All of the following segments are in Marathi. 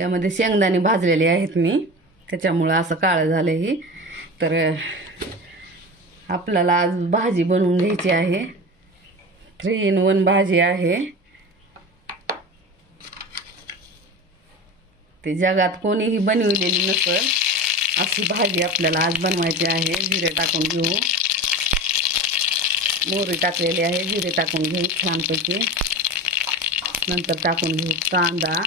यामध्ये शेंगदाणे भाजलेले आहेत मी, त्याच्यामुळं असं काळं झालं हे. तर आपल्याला आज भाजी बनवून घ्यायची आहे. 3 in 1 भाजी आहे. ते जगात कोणीही बनविलेली नसेल अशी भाजी आपल्याला आज बनवायची आहे. जिरे टाकून घेऊ, मोहरी टाकलेली आहे, जिरे टाकून घेऊ छानपैकी. नंतर टाकून घेऊ कांदा.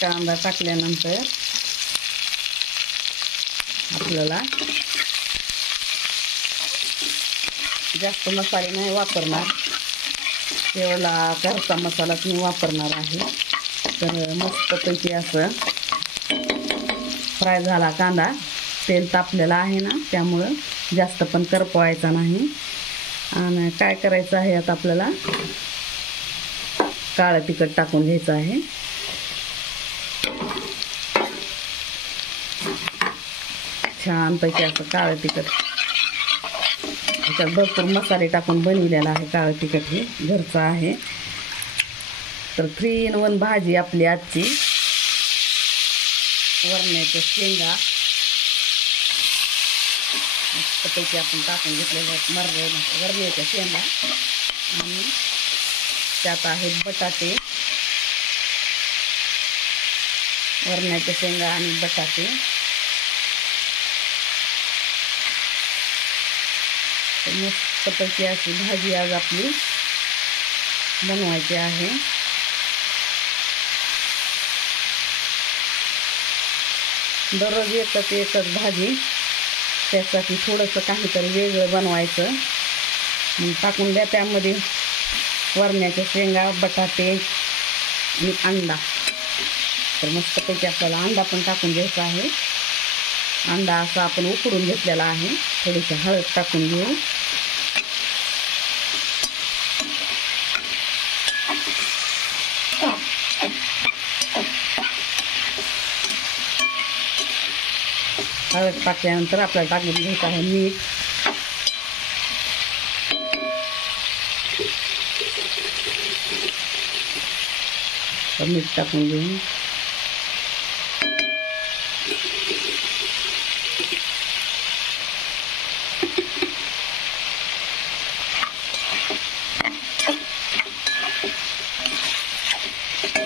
कांदा टाकल्यानंतर आपल्याला जास्त मसाले नाही वापरणार, एवढा घरचा मसालाच मी वापरणार आहे. तर मस्तपैकी असं फ्राय झाला कांदा. तेल तापलेलं आहे ना, त्यामुळं जास्त पण करपवायचा नाही. आणि काय करायचं आहे आता आपल्याला, काळं तिखट टाकून घ्यायचं आहे. छानपैकी असं काळं तिखट. त्याच्यात भरपूर मसाले टाकून बनविलेला आहे काळं तिखट, हे घरचं आहे. तर 3 in 1 भाजी आपली आजची. वरण्याच्या शेंगा मस्तपैकी आपण टाकून घेतलेल्या आहेत. वरण्याच्या शेंगा आणि त्यात आहेत बटाटे. वरण्याच्या शेंगा आणि बटाटे. मस्तपैकी अशी भाजी आज आपली बनवायची आहे. दररोज एकच भाजी, त्यासाठी थोडंसं काहीतरी वेगळं बनवायचं. मग टाकून द्या त्यामध्ये वरण्याच्या शेंगा, बटाटे आणि अंडा. तर मस्तपैकी आपल्याला अंडा पण टाकून घ्यायचा आहे. अंडा असा आपण उकडून घेतलेला आहे. थोडीशी हळद टाकून घेऊ. हळद टाकल्यानंतर आपल्याला टाकून घ्यायचं आहे मीठ. मीठ टाकून घेऊ.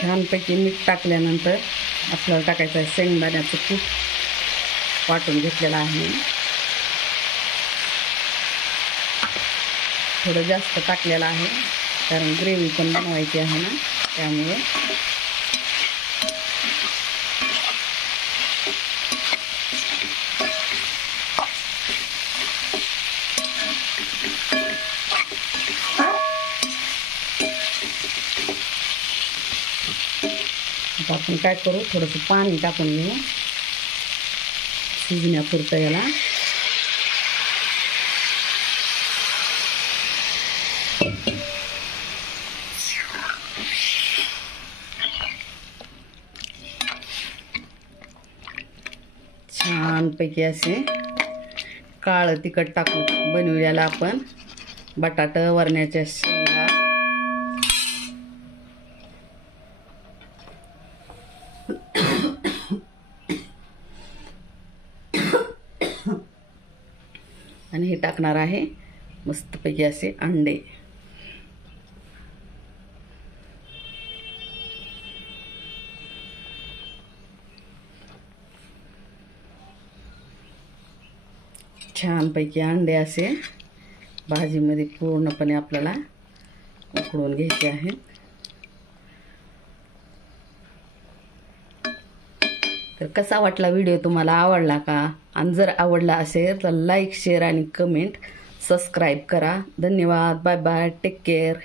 छानपैकी मीठ टाकल्यानंतर आपल्याला टाकायचं आहे शेंगदाण्याचं कूट वाटून घेतलेलं आहे. थोडं जास्त टाकलेलं आहे कारण ग्रेव्ही पण बनवायची आहे ना, त्यामुळे. आता आपण काय करू, थोडंसं पाणी टाकून घेऊ शिजण्यापुरतं याला. छानपैकी असे काळं तिखट टाकून बनवलेला आपण बटाटा, वरण्याच्या शेंगा, आणि हे टाकणार आहे मस्तपैकी असे अंडे. छानपैकी अंडे असे भाजीमध्ये पूर्णपणे आपल्याला उकळून घ्यायचे आहेत. तर कसा वाटला व्हिडिओ, तुम्हाला आवडला का? आणि जर आवडला असेल तर लाईक, शेअर आणि कमेंट, सबस्क्राईब करा. धन्यवाद. Bye bye. Take care.